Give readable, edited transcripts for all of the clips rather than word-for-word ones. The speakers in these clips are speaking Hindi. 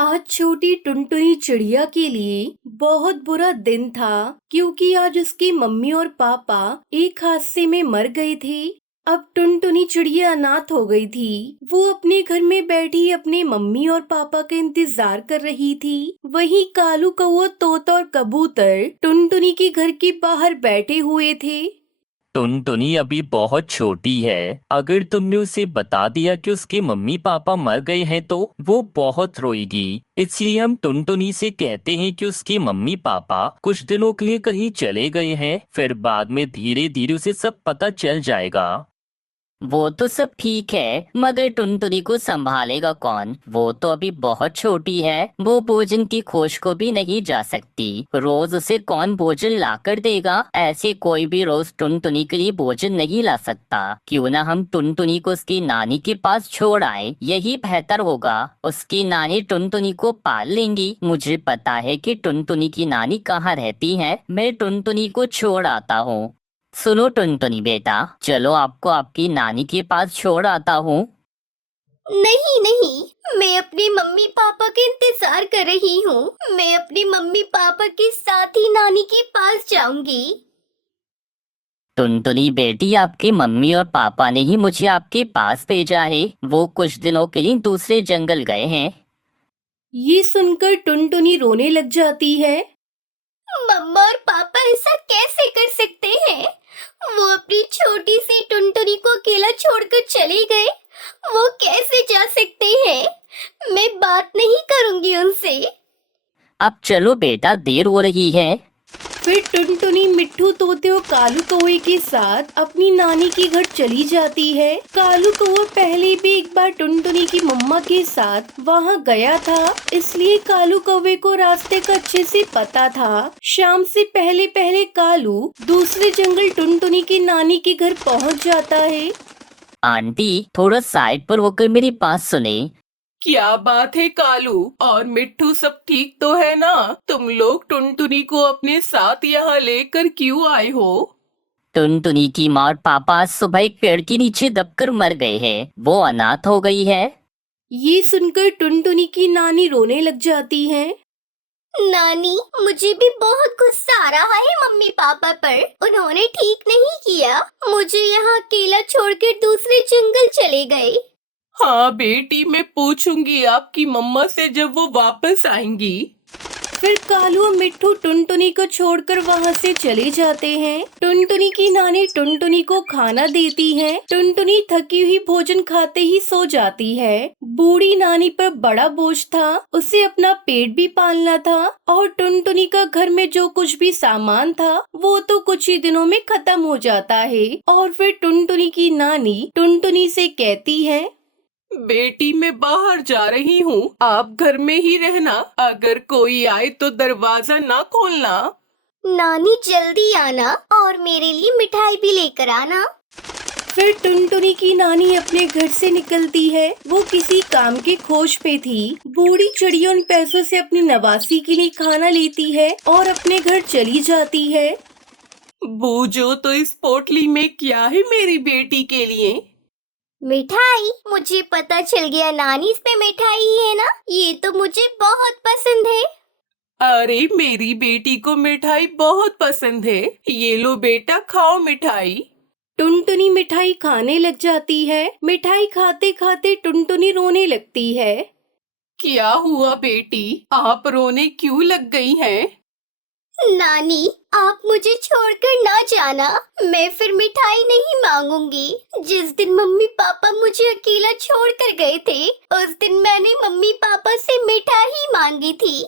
आज छोटी टुनटुनी चिड़िया के लिए बहुत बुरा दिन था क्योंकि आज उसकी मम्मी और पापा एक हादसे में मर गए थे। अब टुनटुनी चिड़िया अनाथ हो गई थी। वो अपने घर में बैठी अपने मम्मी और पापा का इंतजार कर रही थी। वहीं कालू कौवा तोता और कबूतर टुनटुनी के घर के बाहर बैठे हुए थे। टुनटुनी अभी बहुत छोटी है। अगर तुमने उसे बता दिया कि उसके मम्मी पापा मर गए हैं तो वो बहुत रोएगी। इसलिए हम टुनटुनी से कहते हैं कि उसके मम्मी पापा कुछ दिनों के लिए कहीं चले गए हैं, फिर बाद में धीरे धीरे उसे सब पता चल जाएगा। वो तो सब ठीक है, मगर टुनटुनी को संभालेगा कौन? वो तो अभी बहुत छोटी है। वो भोजन की खोज को भी नहीं जा सकती। रोज उसे कौन भोजन ला कर देगा? ऐसे कोई भी रोज टुनटुनी के लिए भोजन नहीं ला सकता। क्यों ना हम टुनटुनी को उसकी नानी के पास छोड़ आए, यही बेहतर होगा। उसकी नानी टुनटुनी को पाल लेंगी। मुझे पता है कि टुनटुनी की नानी कहाँ रहती है। मैं टुनटुनी को छोड़ आता हूँ। सुनो टुनटुनी बेटा, चलो आपको आपकी नानी के पास छोड़ आता हूँ। नहीं नहीं, मैं अपने मम्मी पापा के इंतजार कर रही हूँ। मैं अपने मम्मी पापा के साथ ही नानी के पास जाऊंगी। टुनटुनी बेटी, आपके मम्मी और पापा ने ही मुझे आपके पास भेजा है। वो कुछ दिनों के लिए दूसरे जंगल गए हैं। ये सुनकर टुनटुनी रोने लग जाती है। मम्मा और पापा ऐसा कैसे कर सकते हैं? वो अपनी छोटी सी टुनटुनी को अकेला छोड़कर चले गए। वो कैसे जा सकते हैं? मैं बात नहीं करूंगी उनसे। अब चलो बेटा, देर हो रही है। फिर टुनटुनी मिट्ठू तोते और कालू कौवे के साथ अपनी नानी के घर चली जाती है। कालू कौवा पहले भी एक बार टुनटुनी की मम्मा के साथ वहाँ गया था, इसलिए कालू कौवे को रास्ते का अच्छे से पता था। शाम से पहले पहले कालू दूसरे जंगल टुनटुनी की नानी के घर पहुँच जाता है। आंटी, थोड़ा साइड पर होकर मेरी बात सुने। क्या बात है कालू और मिट्ठू, सब ठीक तो है ना? तुम लोग टुनटुनी को अपने साथ यहाँ लेकर क्यों आए हो? टुनटुनी की माँ और पापा आज सुबह एक पेड़ के नीचे दबकर मर गए हैं। वो अनाथ हो गई है। ये सुनकर टुनटुनी की नानी रोने लग जाती है। नानी, मुझे भी बहुत गुस्सा आ रहा है मम्मी पापा पर। उन्होंने ठीक नहीं किया। मुझे यहाँ अकेला छोड़कर दूसरे जंगल चले गए। हाँ बेटी, मैं पूछूंगी आपकी मम्मा से जब वो वापस आएंगी। फिर कालू और मिट्ठू टुनटुनी को छोड़कर वहाँ से चले जाते हैं। टुनटुनी की नानी टुनटुनी को खाना देती है। टुनटुनी थकी हुई भोजन खाते ही सो जाती है। बूढ़ी नानी पर बड़ा बोझ था, उसे अपना पेट भी पालना था और टुनटुनी का घर में जो कुछ भी सामान था वो तो कुछ ही दिनों में खत्म हो जाता है। और फिर टुनटुनी की नानी टुनटुनी से कहती है, बेटी, मैं बाहर जा रही हूँ, आप घर में ही रहना। अगर कोई आए तो दरवाजा ना खोलना। नानी, जल्दी आना और मेरे लिए मिठाई भी लेकर आना। फिर टुनटुनी की नानी अपने घर से निकलती है। वो किसी काम के खोज पे थी। बूढ़ी चिड़िया उन पैसों से अपनी नवासी के लिए खाना लेती है और अपने घर चली जाती है। बूझो तो इस पोटली में क्या है मेरी बेटी के लिए? मिठाई? मुझे पता चल गया नानी, इस पे मिठाई ही है ना? ये तो मुझे बहुत पसंद है। अरे, मेरी बेटी को मिठाई बहुत पसंद है। ये लो बेटा, खाओ मिठाई। टुनटुनी मिठाई खाने लग जाती है। मिठाई खाते खाते टुनटुनी रोने लगती है। क्या हुआ बेटी, आप रोने क्यों लग गई हैं? नानी, आप मुझे छोड़कर ना जाना। मैं फिर मिठाई नहीं मांगूंगी। जिस दिन मम्मी पापा मुझे अकेला छोड़कर गए थे, उस दिन मैंने मम्मी पापा से मिठाई मांगी थी।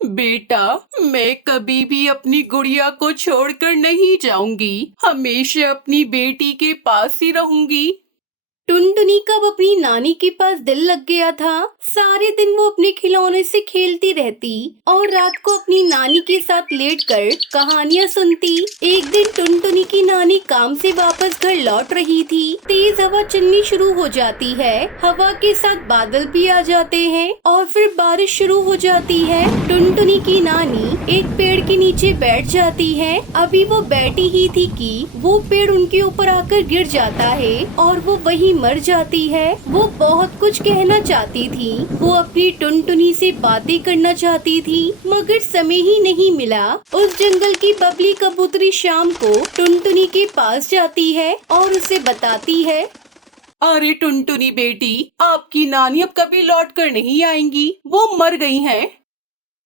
बेटा, मैं कभी भी अपनी गुड़िया को छोड़कर नहीं जाऊंगी। हमेशा अपनी बेटी के पास ही रहूंगी। टुनटुनी का अब अपनी नानी के पास दिल लग गया था। सारे दिन वो अपने खिलौने से खेलती रहती और रात को अपनी नानी के साथ लेटकर कहानियाँ सुनती। एक दिन टुनटुनी की नानी काम से वापस घर लौट रही थी। तेज हवा चलनी शुरू हो जाती है। हवा के साथ बादल भी आ जाते हैं और फिर बारिश शुरू हो जाती है। टुनटुनी की नानी एक पेड़ के नीचे बैठ जाती है। अभी वो बैठी ही थी कि वो पेड़ उनके ऊपर आकर गिर जाता है और वो वहीं मर जाती है। वो बहुत कुछ कहना चाहती थी, वो अपनी टुनटुनी से बातें करना चाहती थी, मगर समय ही नहीं मिला। उस जंगल की बबली कबूतरी शाम को टुनटुनी के पास जाती है और उसे बताती है, अरे टुनटुनी बेटी, आपकी नानी अब कभी लौट कर नहीं आएंगी, वो मर गई हैं।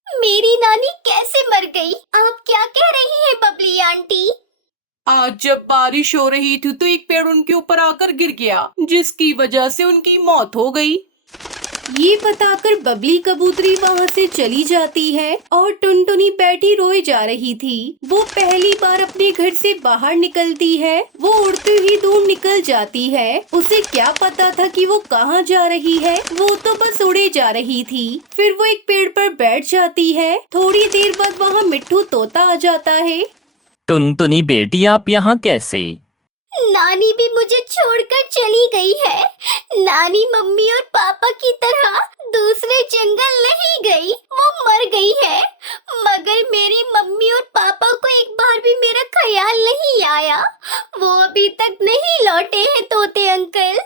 मेरी नानी कैसे मर गई? आप क्या कह रही हैं बबली आंटी? आज जब बारिश हो रही थी तो एक पेड़ उनके ऊपर आकर गिर गया, जिसकी वजह से उनकी मौत हो गई। ये बताकर बबली कबूतरी वहाँ से चली जाती है और टुनटुनी बैठी रोए जा रही थी। वो पहली बार अपने घर से बाहर निकलती है। वो उड़ते ही दूर निकल जाती है। उसे क्या पता था कि वो कहाँ जा रही है, वो तो बस उड़े जा रही थी। फिर वो एक पेड़ पर बैठ जाती है। थोड़ी देर बाद वहाँ मिट्ठू तोता आ जाता है। टुनटुनी बेटी, आप यहाँ कैसे? नानी भी मुझे छोड़कर चली गई है। नानी मम्मी और पापा की तरह दूसरे जंगल नहीं गई, वो मर गई है। मगर मेरी मम्मी और पापा को एक बार भी मेरा ख्याल नहीं आया। वो अभी तक नहीं लौटे हैं तोते अंकल।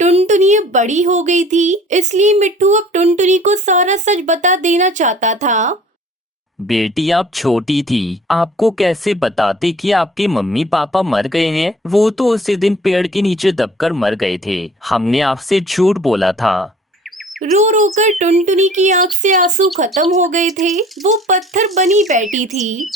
टुनटुनी अब बड़ी हो गई थी, इसलिए मिट्ठू अब टुनटुनी को सारा सच बता देना चाहता था। बेटी, आप छोटी थी, आपको कैसे बताते कि आपके मम्मी पापा मर गए हैं? वो तो उसी दिन पेड़ के नीचे दबकर मर गए थे। हमने आपसे झूठ बोला था। रो रो कर टुनटुनी की आंख से आंसू खत्म हो गए थे। वो पत्थर बनी बैठी थी।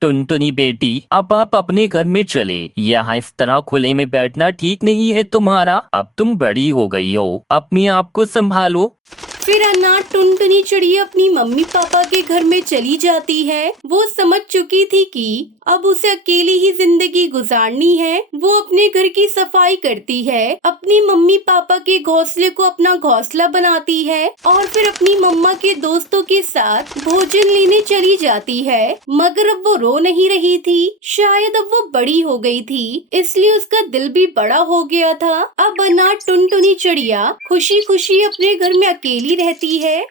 टुनटुनी बेटी, अब आप अपने घर में चले। यहाँ इस तरह खुले में बैठना ठीक नहीं है तुम्हारा। अब तुम बड़ी हो गई हो, अपने आप को संभालो। फिर अनाथ टुनटुनी चिड़िया अपनी मम्मी पापा के घर में चली जाती है। वो समझ चुकी थी कि अब उसे अकेली ही जिंदगी गुजारनी है। वो अपने घर की सफाई करती है, अपनी मम्मी पापा के घोंसले को अपना घोंसला बनाती है और फिर अपनी मम्मा के दोस्तों के साथ भोजन लेने चली जाती है। मगर अब वो रो नहीं रही थी। शायद अब वो बड़ी हो गई थी, इसलिए उसका दिल भी बड़ा हो गया था। अब अनाथ टुनटुनी चिड़िया खुशी खुशी अपने घर में अकेली रहती है।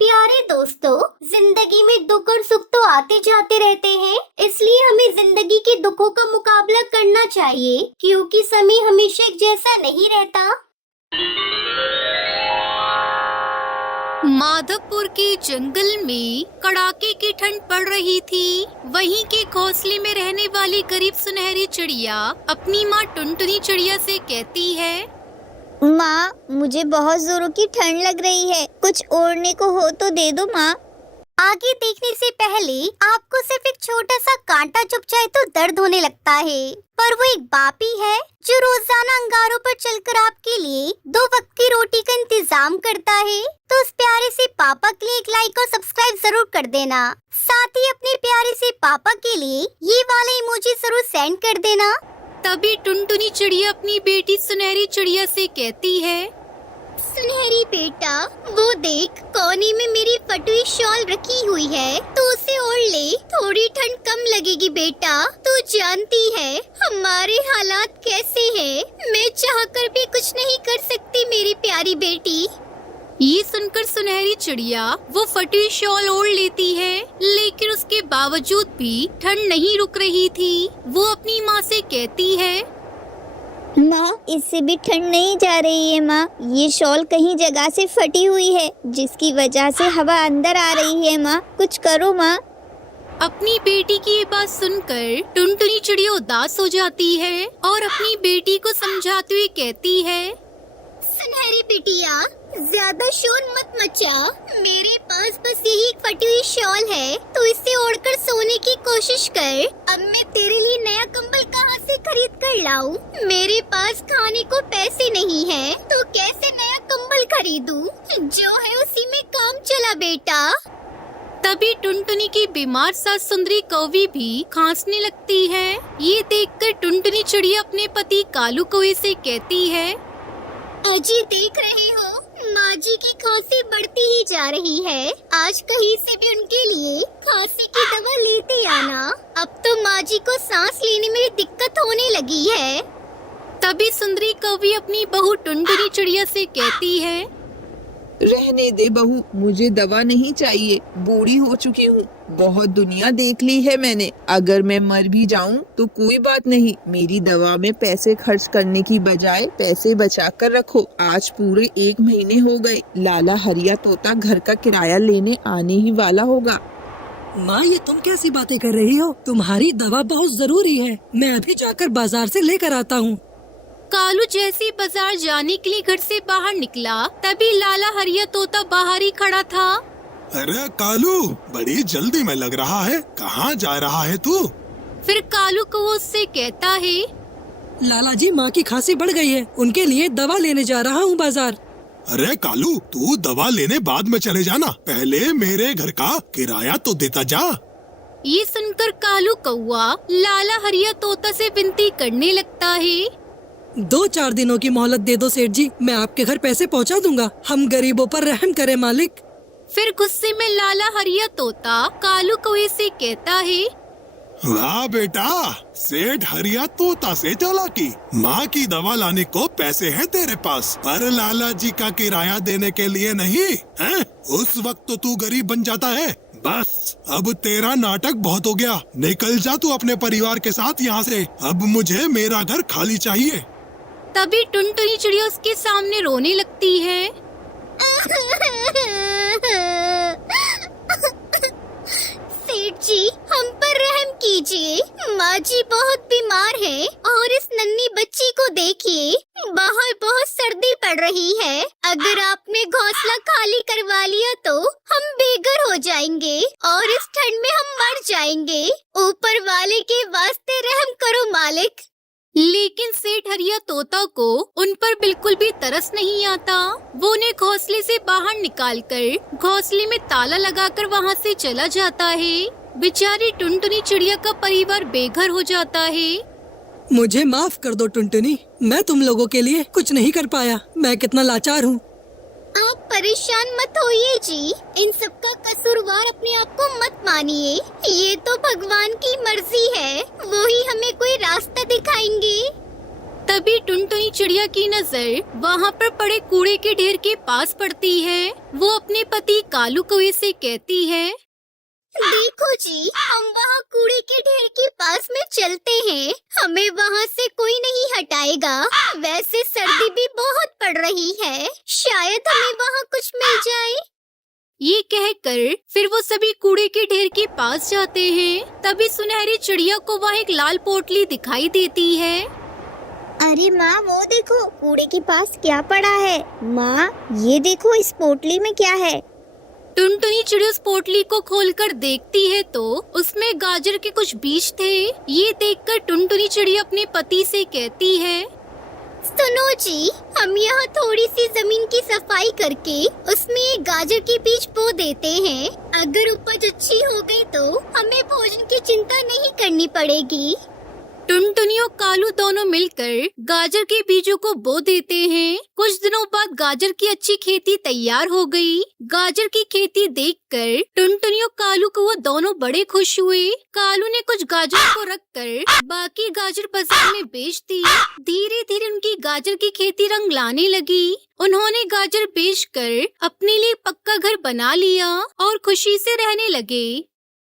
प्यारे दोस्तों, जिंदगी में दुख और सुख तो आते जाते रहते हैं, इसलिए हमें जिंदगी के दुखों का मुकाबला करना चाहिए, क्योंकि समय हमेशा एक जैसा नहीं रहता। माधवपुर के जंगल में कड़ाके की ठंड पड़ रही थी। वहीं के घोंसले में रहने वाली गरीब सुनहरी चिड़िया अपनी माँ टुनटुनी चिड़िया से कहती है, माँ, मुझे बहुत जोरों की ठंड लग रही है, कुछ ओढ़ने को हो तो दे दो माँ। आगे देखने से पहले आपको सिर्फ एक छोटा सा कांटा चुभ जाए तो दर्द होने लगता है, पर वो एक बाप ही है जो रोजाना अंगारों पर चलकर आपके लिए 2 वक्त की रोटी का इंतजाम करता है। तो उस प्यारे से पापा के लिए एक लाइक और सब्सक्राइब जरूर कर देना। साथ ही अपने प्यारे से पापा के लिए ये वाला इमोजी जरूर सेंड कर देना। तभी टुनटुनी चिड़िया अपनी बेटी सुनहरी चिड़िया से कहती है, सुनहरी बेटा, वो देख, कोने में मेरी फटुई शॉल रखी हुई है, तो उसे ओढ़ ले, थोड़ी ठंड कम लगेगी बेटा। तू जानती है हमारे हालात कैसे हैं, मैं चाहकर भी कुछ नहीं कर सकती मेरी प्यारी बेटी। ये सुनकर सुनहरी चिड़िया वो फटी शॉल ओढ़ लेती है, लेकिन उसके बावजूद भी ठंड नहीं रुक रही थी। वो अपनी माँ से कहती है, माँ, इससे भी ठंड नहीं जा रही है माँ। ये शॉल कहीं जगह से फटी हुई है, जिसकी वजह से हवा अंदर आ रही है माँ, कुछ करो माँ। अपनी बेटी की ये बात सुनकर टुनटुनी चिड़िया उदास हो जाती है और अपनी बेटी को समझाते हुए कहती है, सुनहरी बिटिया, ज्यादा शोर मत मचा। मेरे पास बस यही एक फटी हुई शॉल है, तो इसे ओढ़कर सोने की कोशिश कर। अब मैं तेरे लिए नया कंबल कहाँ से खरीद कर लाऊं? मेरे पास खाने को पैसे नहीं है, तो कैसे नया कंबल खरीदूं? जो है उसी में काम चला बेटा। तभी टुनटुनी की बीमार सास सुंदरी कौवी भी खांसने लगती है। ये देखकर टुनटुनी चिड़िया अपने पति कालू कौवे से कहती है, अजी देख रहे हो, माँ जी की खांसी बढ़ती ही जा रही है। आज कहीं से भी उनके लिए खांसी की दवा लेते आना। अब तो माँ जी को सांस लेने में दिक्कत होने लगी है। तभी सुंदरी कौवी अपनी बहू टुनटुनी चिड़िया से कहती है, रहने दे बहू, मुझे दवा नहीं चाहिए, बूढ़ी हो चुकी हूँ। बहुत दुनिया देख ली है मैंने। अगर मैं मर भी जाऊं तो कोई बात नहीं, मेरी दवा में पैसे खर्च करने की बजाय पैसे बचा कर रखो। आज पूरे 1 महीने हो गए, लाला हरिया तोता घर का किराया लेने आने ही वाला होगा। माँ, ये तुम कैसी बातें कर रही हो? तुम्हारी दवा बहुत जरूरी है। मैं अभी जाकर बाजार से लेकर आता हूँ। कालू जैसे ही बाजार जाने के लिए घर से बाहर निकला, तभी लाला हरिया तोता बाहर ही खड़ा था। अरे कालू, बड़ी जल्दी में लग रहा है, कहाँ जा रहा है तू? फिर कालू को वो उससे कहता है, लाला जी, माँ की खांसी बढ़ गई है, उनके लिए दवा लेने जा रहा हूँ बाजार। अरे कालू, तू दवा लेने बाद में चले जाना, पहले मेरे घर का किराया तो देता जा। ये सुनकर कालू कौआ लाला हरिया तोता से विनती करने लगता है। 2-4 दिनों की मोहलत दे दो सेठ जी, मैं आपके घर पैसे पहुँचा दूंगा। हम गरीबों पर रहम करें मालिक। फिर गुस्से में लाला हरिया तोता कालू कौए से कहता है, वाह बेटा, सेठ हरिया तोता से चालाकी। माँ की दवा लाने को पैसे हैं तेरे पास, पर लाला जी का किराया देने के लिए नहीं है। उस वक्त तो तू गरीब बन जाता है। बस अब तेरा नाटक बहुत हो गया, निकल जा तू अपने परिवार के साथ यहाँ से। अब मुझे मेरा घर खाली चाहिए। तभी टुनटुनी चिड़िया उसके सामने रोने लगती है। सेठ जी, हम पर रहम कीजिए। माँ जी बहुत बीमार है और इस नन्ही बच्ची को देखिए, बाहर बहुत सर्दी पड़ रही है। अगर आपने घोंसला खाली करवा लिया तो हम बेघर हो जाएंगे और इस ठंड में हम मर जाएंगे। ऊपर वाले के वास्ते रहम करो मालिक। लेकिन सेठ हरिया तोता को उन पर बिल्कुल भी तरस नहीं आता। वो उन्हें घोंसले से बाहर निकालकर घोंसले में ताला लगाकर वहाँ से चला जाता है। बेचारी टुनटुनी चिड़िया का परिवार बेघर हो जाता है। मुझे माफ कर दो टुनटुनी, मैं तुम लोगों के लिए कुछ नहीं कर पाया। मैं कितना लाचार हूँ। आप परेशान मत होइए जी, इन सब का कसूरवार अपने आप को मत मानिए। ये तो भगवान की मर्जी है, वो ही हमें कोई रास्ता दिखाएंगे। तभी टुनटुनी चिड़िया की नजर वहाँ पर पड़े कूड़े के ढेर के पास पड़ती है। वो अपने पति कालू कौए से कहती है, देखो जी, हम वहाँ कूड़े के ढेर के पास में चलते हैं, हमें वहाँ से कोई नहीं हटाएगा। वैसे सर्दी भी बहुत पड़ रही है, शायद हमें वहाँ कुछ मिल जाए। ये कहकर फिर वो सभी कूड़े के ढेर के पास जाते हैं। तभी सुनहरी चिड़िया को वहाँ एक लाल पोटली दिखाई देती है। अरे माँ, वो देखो कूड़े के पास क्या पड़ा है। माँ, ये देखो इस पोटली में क्या है। टुनटुनी चिड़िया उस पोटली को खोलकर देखती है तो उसमें गाजर के कुछ बीज थे। ये देखकर टुनटुनी चिड़िया अपने पति से कहती है, सुनो जी, हम यहाँ थोड़ी सी जमीन की सफाई करके उसमें ये गाजर के बीज बो देते हैं। अगर उपज अच्छी हो गई तो हमें भोजन की चिंता नहीं करनी पड़ेगी। टुनटुनी और कालू दोनों मिलकर गाजर के बीजों को बो देते हैं। कुछ दिनों बाद गाजर की अच्छी खेती तैयार हो गई। गाजर की खेती देखकर टुनटुनी और कालू को वो दोनों बड़े खुश हुए। कालू ने कुछ गाजर को रखकर बाकी गाजर बाजार में बेच दी। धीरे धीरे उनकी गाजर की खेती रंग लाने लगी। उन्होंने गाजर बेचकर अपने लिए पक्का घर बना लिया और खुशी से रहने लगे।